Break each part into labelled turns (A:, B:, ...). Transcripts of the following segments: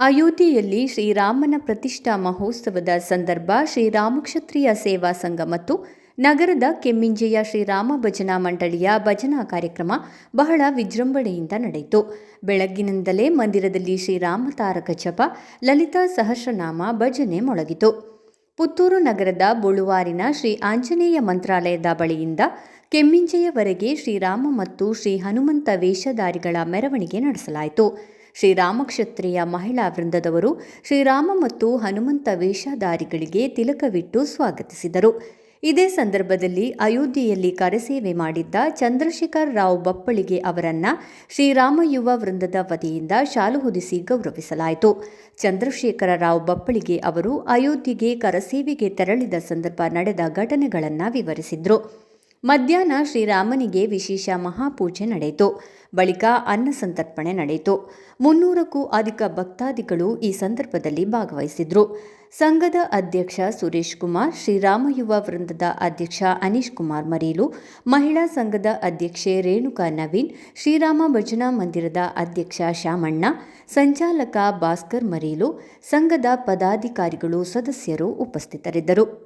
A: ಅಯೋಧ್ಯೆಯಲ್ಲಿ ಶ್ರೀರಾಮನ ಪ್ರತಿಷ್ಠಾ ಮಹೋತ್ಸವದ ಸಂದರ್ಭ ಶ್ರೀರಾಮಕ್ಷತ್ರಿಯ ಸೇವಾ ಸಂಘ ಮತ್ತು ನಗರದ ಕೆಮ್ಮಿಂಜೆಯ ಶ್ರೀರಾಮ ಭಜನಾ ಮಂಡಳಿಯ ಭಜನಾ ಕಾರ್ಯಕ್ರಮ ಬಹಳ ವಿಜೃಂಭಣೆಯಿಂದ ನಡೆಯಿತು. ಬೆಳಗ್ಗಿನಿಂದಲೇ ಮಂದಿರದಲ್ಲಿ ಶ್ರೀರಾಮ ತಾರಕ ಜಪ, ಲಲಿತಾ ಸಹಸ್ರನಾಮ ಭಜನೆ ಮೊಳಗಿತು. ಪುತ್ತೂರು ನಗರದ ಬೊಳುವಾರಿನ ಶ್ರೀ ಆಂಜನೇಯ ಮಂತ್ರಾಲಯದ ಬಳಿಯಿಂದ ಕೆಮ್ಮಿಂಜೆಯವರೆಗೆ ಶ್ರೀರಾಮ ಮತ್ತು ಶ್ರೀ ಹನುಮಂತ ವೇಷಧಾರಿಗಳ ಮೆರವಣಿಗೆ ನಡೆಸಲಾಯಿತು. ಶ್ರೀರಾಮಕ್ಷತ್ರಿಯ ಮಹಿಳಾ ವೃಂದದವರು ಶ್ರೀರಾಮ ಮತ್ತು ಹನುಮಂತ ವೇಷಧಾರಿಗಳಿಗೆ ತಿಲಕವಿಟ್ಟು ಸ್ವಾಗತಿಸಿದರು. ಇದೇ ಸಂದರ್ಭದಲ್ಲಿ ಅಯೋಧ್ಯೆಯಲ್ಲಿ ಕರೆಸೇವೆ ಮಾಡಿದ್ದ ಚಂದ್ರಶೇಖರ್ ರಾವ್ ಬಪ್ಪಳಿಗೆ ಅವರನ್ನ ಶ್ರೀರಾಮ ಯುವ ವೃಂದದ ವತಿಯಿಂದ ಶಾಲು ಹೊದಿಸಿ ಗೌರವಿಸಲಾಯಿತು. ಚಂದ್ರಶೇಖರ ರಾವ್ ಬಪ್ಪಳಿಗೆ ಅವರು ಅಯೋಧ್ಯೆಗೆ ಕರಸೇವೆಗೆ ತೆರಳಿದ ಸಂದರ್ಭ ನಡೆದ ಘಟನೆಗಳನ್ನು ವಿವರಿಸಿದರು. ಮಧ್ಯಾಹ್ನ ಶ್ರೀರಾಮನಿಗೆ ವಿಶೇಷ ಮಹಾಪೂಜೆ ನಡೆಯಿತು. ಬಳಿಕ ಅನ್ನ ಸಂತರ್ಪಣೆ ನಡೆಯಿತು. ಮುನ್ನೂರಕ್ಕೂ ಅಧಿಕ ಭಕ್ತಾದಿಗಳು ಈ ಸಂದರ್ಭದಲ್ಲಿ ಭಾಗವಹಿಸಿದ್ರು. ಸಂಘದ ಅಧ್ಯಕ್ಷ ಸುರೇಶ್ ಕುಮಾರ್, ಶ್ರೀರಾಮ ಯುವ ವೃಂದದ ಅಧ್ಯಕ್ಷ ಅನೀಶ್ ಕುಮಾರ್ ಮರೀಲು, ಮಹಿಳಾ ಸಂಘದ ಅಧ್ಯಕ್ಷೆ ರೇಣುಕಾ ನವೀನ್, ಶ್ರೀರಾಮ ಭಜನಾ ಮಂದಿರದ ಅಧ್ಯಕ್ಷ ಶಾಮಣ್ಣ ಸಂಚಾಲಕ ಭಾಸ್ಕರ್ ಮರೀಲು, ಸಂಘದ ಪದಾಧಿಕಾರಿಗಳು, ಸದಸ್ಯರು ಉಪಸ್ಥಿತರಿದ್ದರು.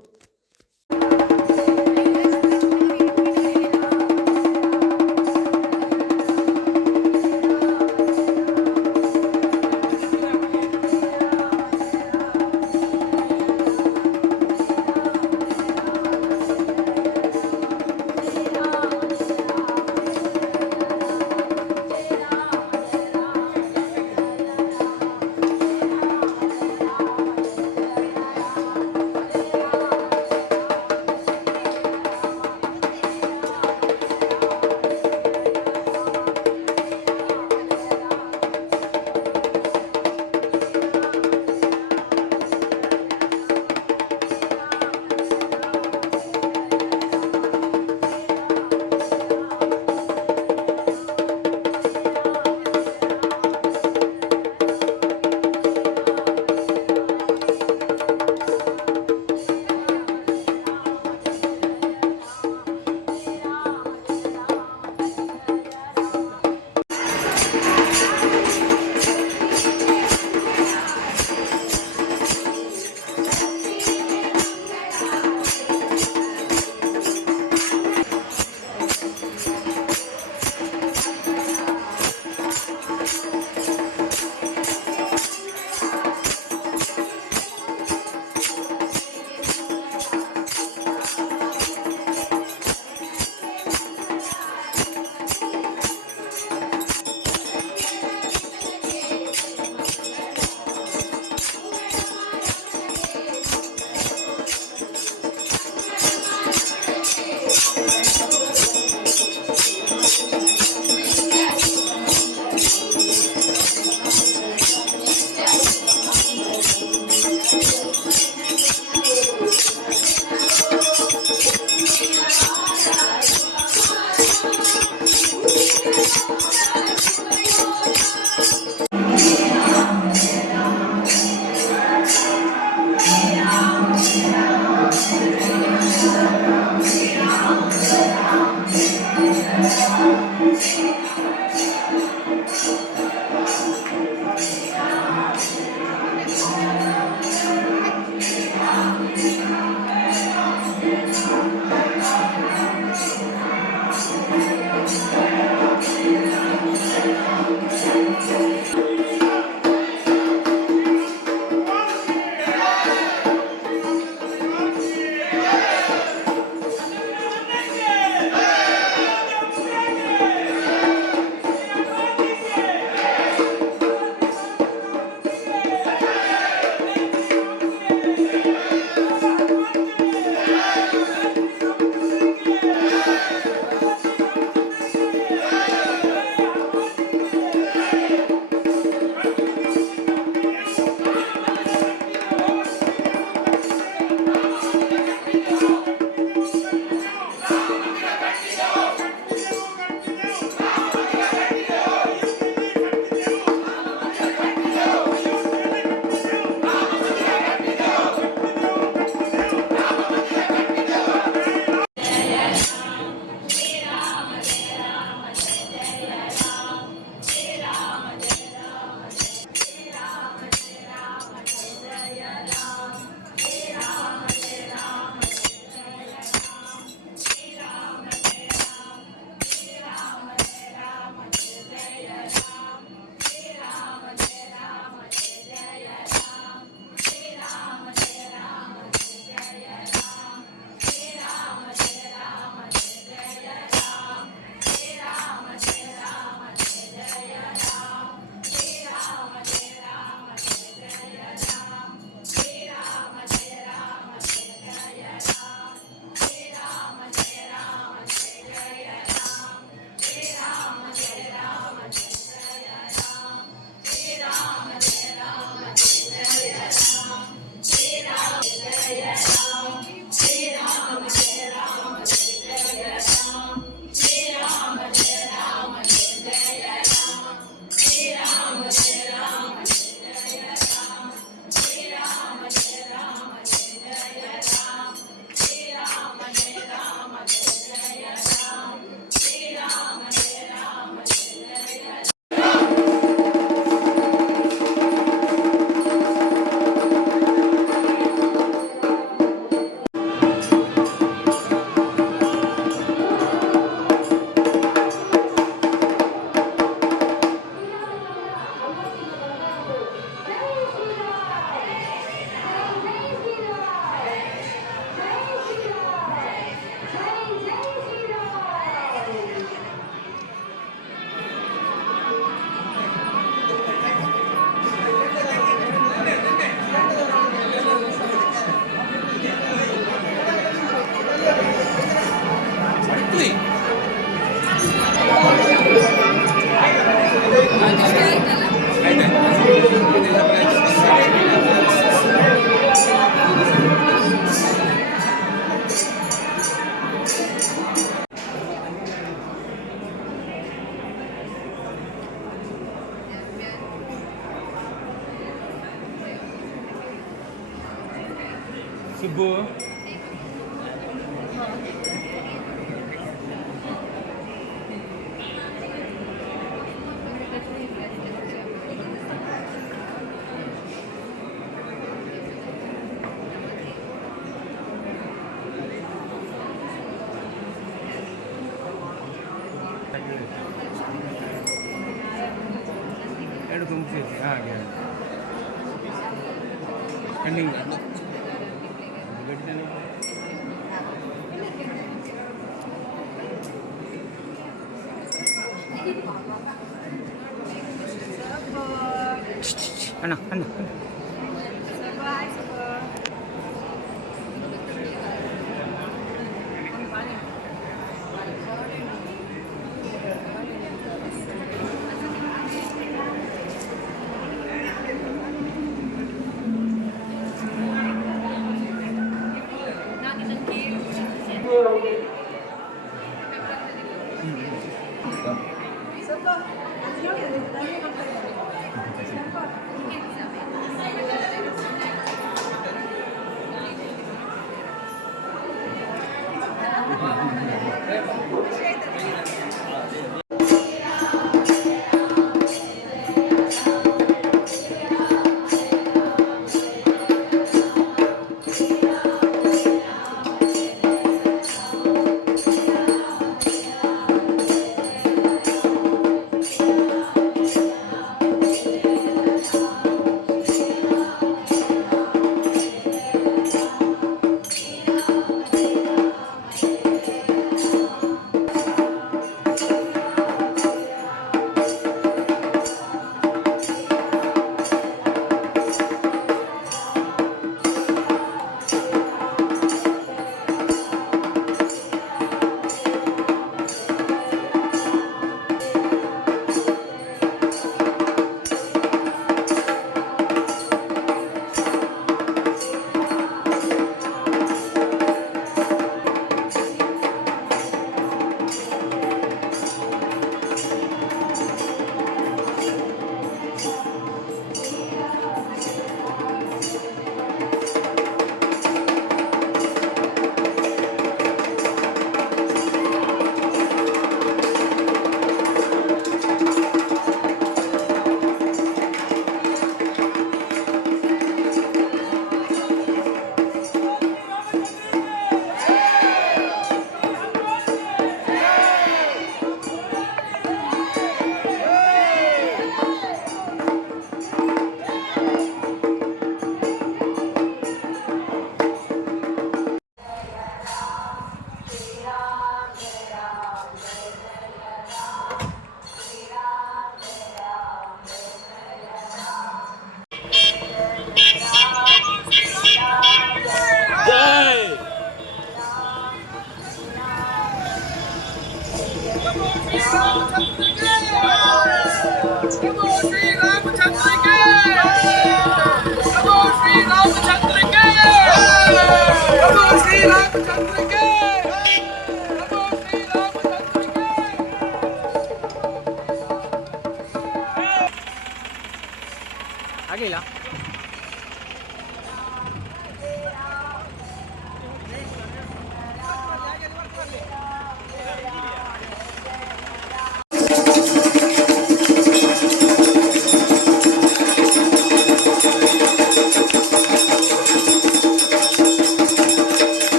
B: Thank you. Please. ரெண்டு குரூப்ஸ் இருக்குது ஆ அண்ணா அண்ணா. Thank
C: you.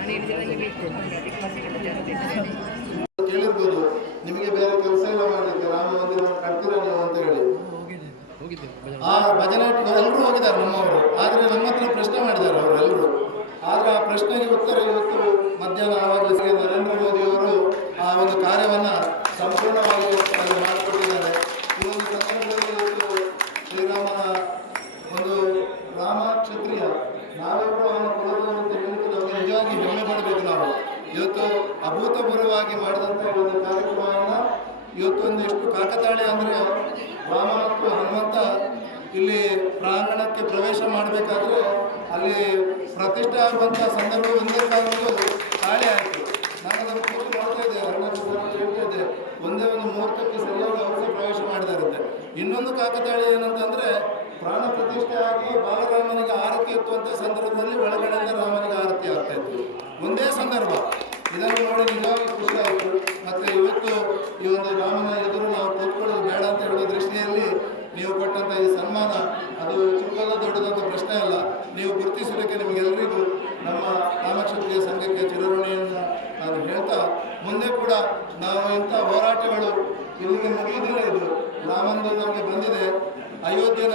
D: ಕೇಳಿರ್ಬೋದು ಇವತ್ತು ಒಂದು ಎಷ್ಟು ಕಾಕತಾಳಿ ಅಂದರೆ ರಾಮ ಮತ್ತು ಹನುಮಂತ ಇಲ್ಲಿ ಪ್ರಾಂಗಣಕ್ಕೆ ಪ್ರವೇಶ ಮಾಡಬೇಕಾದ್ರೆ ಅಲ್ಲಿ ಪ್ರತಿಷ್ಠೆ ಆಗುವಂಥ ಸಂದರ್ಭ ಒಂದೇ ತಾಳೆ ಆಯಿತು. ನಾನು ಅದನ್ನು ಕೂತು ಮಾಡ್ತಾ ಇದ್ದೆ ಹೇಳ್ತಾ ಇದ್ದೆ. ಒಂದೇ ಒಂದು ಮುಹೂರ್ತಕ್ಕೆ ಸರಿಯಾಗಿ ಅವರು ಪ್ರವೇಶ ಮಾಡಿದಾರಂತೆ ಇನ್ನೊಂದು ಕಾಕತಾಳಿ ಏನಂತಂದರೆ ಪ್ರಾಣ ಪ್ರತಿಷ್ಠೆ ಆಗಿ ಬಾಲರಾಮನಿಗೆ ಆರತಿ ಎತ್ತುವಂಥ ಸಂದರ್ಭದಲ್ಲಿ ಒಳಗಡೆಯಿಂದ ರಾಮನಿಗೆ ಆರತಿ ಆಗ್ತಾ ಇತ್ತು. ಒಂದೇ ಸಂದರ್ಭ. ಇದನ್ನು ನೋಡಿ ನಿಜವಾಗಿ ಖುಷಿ ಆಯಿತು. ಮತ್ತು ಇವತ್ತು ಈ ಒಂದು ರಾಮನ ಎದುರು ನಾವು ಕೂತ್ಕೊಳ್ಳೋದು ಬೇಡ ಅಂತ ಹೇಳುವ ದೃಷ್ಟಿಯಲ್ಲಿ ನೀವು ಕೊಟ್ಟಂಥ ಈ ಸನ್ಮಾನ, ಅದು ಚಿಕ್ಕದ ದೊಡ್ಡದಂತ ಪ್ರಶ್ನೆ ಅಲ್ಲ. ನೀವು ಗುರುತಿಸಲಿಕ್ಕೆ ನಿಮಗೆಲ್ಲರಿಗೂ ನಮ್ಮ ರಾಮಕ್ಷತ್ರಿಯ ಸಂಘಕ್ಕೆ ಚಿರಋಣಿಯನ್ನು ನಾನು ಹೇಳ್ತಾ, ಮುಂದೆ ಕೂಡ ನಾವು ಇಂಥ ಹೋರಾಟಗಳು ಇಲ್ಲಿಗೆ ಮುಗಿಯುವುದಿಲ್ಲ ಇದು. ರಾಮಂದು ನಮಗೆ ಬಂದಿದೆ. ಅಯೋಧ್ಯೆ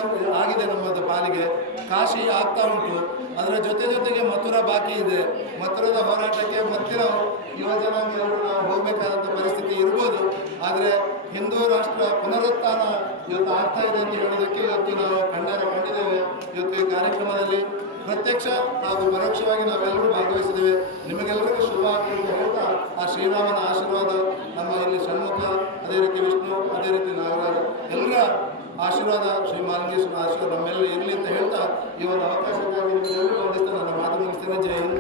D: ಆಗಿದೆ ನಮ್ಮದು ಪಾಲಿಗೆ. ಕಾಶಿ ಆಗ್ತಾ ಉಂಟು. ಅದರ ಜೊತೆ ಜೊತೆಗೆ ಮಥುರಾ ಬಾಕಿ ಇದೆ. ಮಥುರದ ಹೋರಾಟಕ್ಕೆ ಮತ್ತೆ ನಾವು ನಾವು ಹೋಗಬೇಕಾದಂಥ ಪರಿಸ್ಥಿತಿ ಇರ್ಬೋದು. ಆದರೆ ಹಿಂದೂ ರಾಷ್ಟ್ರ ಪುನರುತ್ಥಾನ ಇವತ್ತು ಆಗ್ತಾ ಇದೆ ಅಂತ ಹೇಳೋದಕ್ಕೆ ಇವತ್ತು ನಾವು ಕಂಡಾರ ಕಂಡಿದ್ದೇವೆ. ಇವತ್ತು ಈ ಕಾರ್ಯಕ್ರಮದಲ್ಲಿ ಪ್ರತ್ಯಕ್ಷ ಹಾಗೂ ಪರೋಕ್ಷವಾಗಿ ನಾವೆಲ್ಲರೂ ಭಾಗವಹಿಸಿದ್ದೇವೆ. ನಿಮಗೆಲ್ಲರಿಗೂ ಶುಭ ಆಗ್ತದೆ ಹೇಳ್ತಾ ಆ ಶ್ರೀರಾಮನ ಆಶೀರ್ವಾದ ನಮ್ಮ ಇಲ್ಲಿ ಷಣ್ಮುಖ ಅದೇ ರೀತಿ ವಿಷ್ಣು, ಅದೇ ರೀತಿ ನಾಗರಾಜ. ಎಲ್ಲರ ಆಶೀರ್ವಾದ ಶ್ರೀ ಮಾಲಿಂಗೇಶ್ವರ ಆಶೀರ್ವಾದ ನಮ್ಮೆಲ್ಲ ಇರಲಿ ಅಂತ ಹೇಳ್ತಾ ಈ ಒಂದು ಅವಕಾಶಕ್ಕಾಗಿ ವಂದಿಸ್ತಾ ನನ್ನ ಮಾತು ಮುಗಿಸ್ತೇನೆ. ಜೈ ಹಿಂದ್.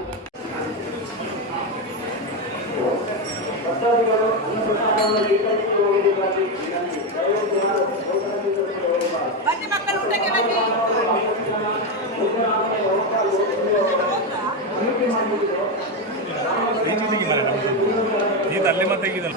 E: ನೀನು ಅಲ್ಲೇ ಮತ್ತೆ ತೆಗಿದಲ್ಲ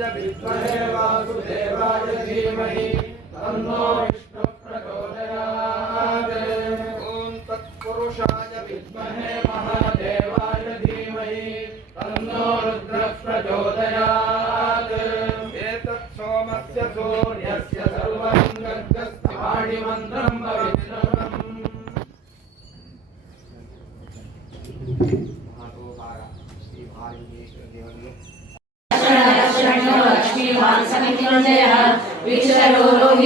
F: जविद्महे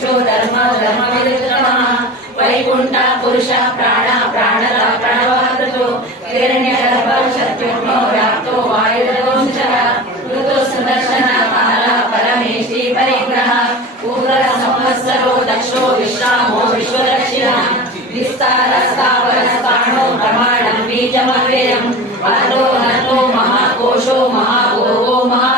F: విష్ణు ధర్మ ధర్మ విదురమ వైకుంఠ పురుష ప్రాణ ప్రాణల ప్రణవాదృతు హిరణ్య గర్భ మహాకోశో మహాభోగో మహా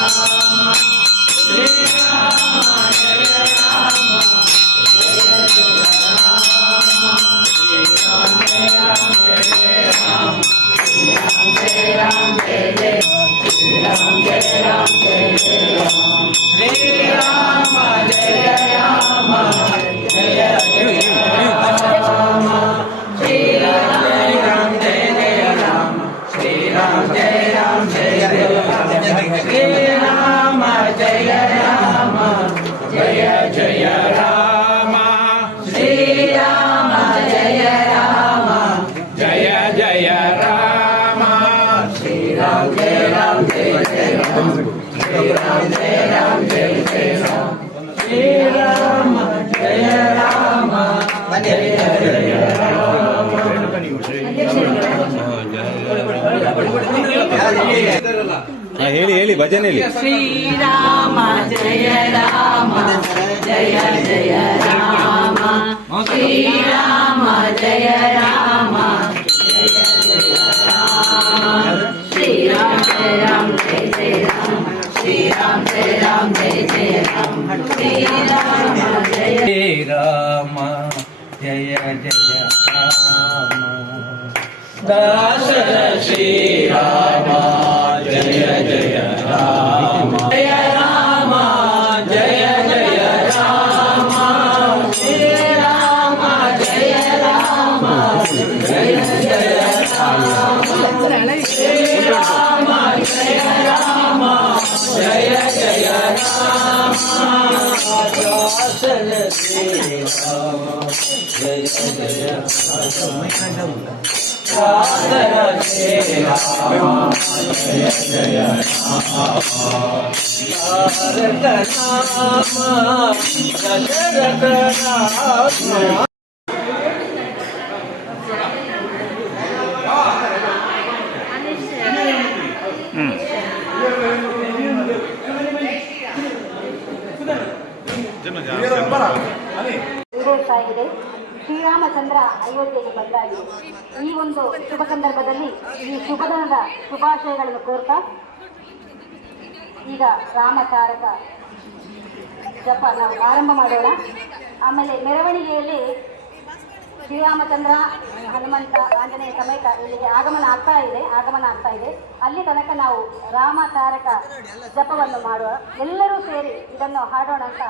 E: ಹೇಳಿ ಹೇಳಿ ಭಜನೆ ಹೇಳಿ
F: ಶ್ರೀರಾಮ ಜಯ ರಾಮ ಜಯ ಜಯ ರಾಮ ಶ್ರೀರಾಮ ಜಯ ರಾಮ ಜಯ ಜಯ ರಾಮ ಶ್ರೀರಾಮ ಜಯ ರಾಮ ಜಯ ಜಯ ರಾಮ ಶ್ರೀರಾಮ ಜಯ ರಾಮ ಜಯ ಜಯ ರಾಮ ಶ್ರೀರಾಮ ಜಯ
G: ರಾಮ జయ జయ రామ. దాసర శ్రీరామ జయ జయ రామ. జయ రామ सन सेवा जय जय साधन सेवा जय जय भारत नाम जगत
H: नाम ಇದೆ ಶ್ರೀರಾಮಚಂದ್ರ ಅಯೋಧ್ಯೆಗೆ ಬಂದಾಗಿ ಈ ಒಂದು ಶುಭ ಸಂದರ್ಭದಲ್ಲಿ ಈ ಶುಭದನದ ಶುಭಾಶಯಗಳನ್ನು ಕೋರ್ತಾ, ಈಗ ರಾಮತಾರಕ ಜಪ ನಾವು ಆರಂಭ ಮಾಡೋಣ. ಆಮೇಲೆ ಮೆರವಣಿಗೆಯಲ್ಲಿ ಶ್ರೀರಾಮಚಂದ್ರ, ಹನುಮಂತ, ಆಂಜನೇಯ ಸಮೇತ ಇಲ್ಲಿಗೆ ಆಗಮನ ಆಗ್ತಾ ಇದೆ, ಆಗಮನ ಆಗ್ತಾ ಇದೆ. ಅಲ್ಲಿ ತನಕ ನಾವು ರಾಮ ತಾರಕ ಜಪವನ್ನು ಮಾಡುವ ಎಲ್ಲರೂ ಸೇರಿ ಇದನ್ನು ಹಾಡೋಣ ಅಂತ